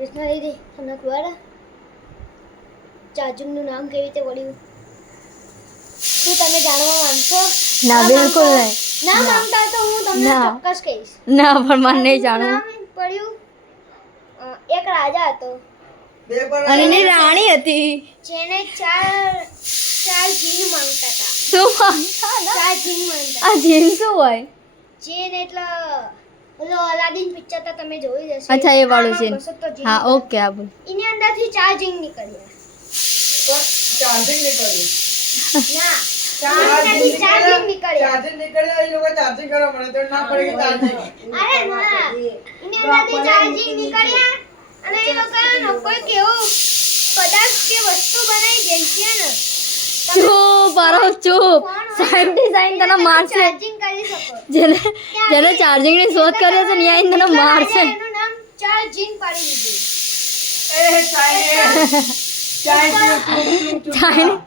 કૃષ્ણ દીદી તમને ખબર ચાર્જિંગનું નામ કેવી રીતે પડ્યું? શું તમે જાણવા માંગશો? ના બિલકુલ નહીં. ના માંગતા તો હું તમને ચોક્કસ કહીશ. ના પણ મને નહીં જાણવું. નામ પડ્યું એક રાજા હતો અને એની રાણી હતી જેને ચાર જીન માંગતા હતા. શું માંગતા હતા? ચાર જીન માંગતા. આ જીન શું હોય? જીન એટલે ઓલો અલાદીન પિક્ચર તો તમે જોઈ જ હશે. અચ્છા એ વાળું જીન. ઘસો તો જીન હા ઓકે આ બોલ. એની અંદરથી ચાર જીન નીકળ્યા. ચાર્જિંગ નીકળ્યું. ના ચાર્જિંગ નીકળ્યા. ચાર્જિંગ નીકળ્યા એ લોકો ચાર્જિંગ કરવા મળે તો ના પડે કે ચાર્જિંગ. અરે ના એની અંદરથી ચાર્જિંગ નીકળ્યા અને એ લોકો કોઈ કેવું પદાર્થ કે વસ્તુ બનાવી જેનથી હે ને ચૂપ આરો ચૂપ. સાયન્ટિસ્ટ આઈને તને મારશે. ચાર્જિંગ કરી શકો. જેને ચાર્જિંગ ની શોધ કરી છે ને આઈને તને મારશે. એનું નામ ચાર્જિંગ પાડી દીધું. એ ચાઇનીઝ ચાઇનીઝ ચાઇનીઝ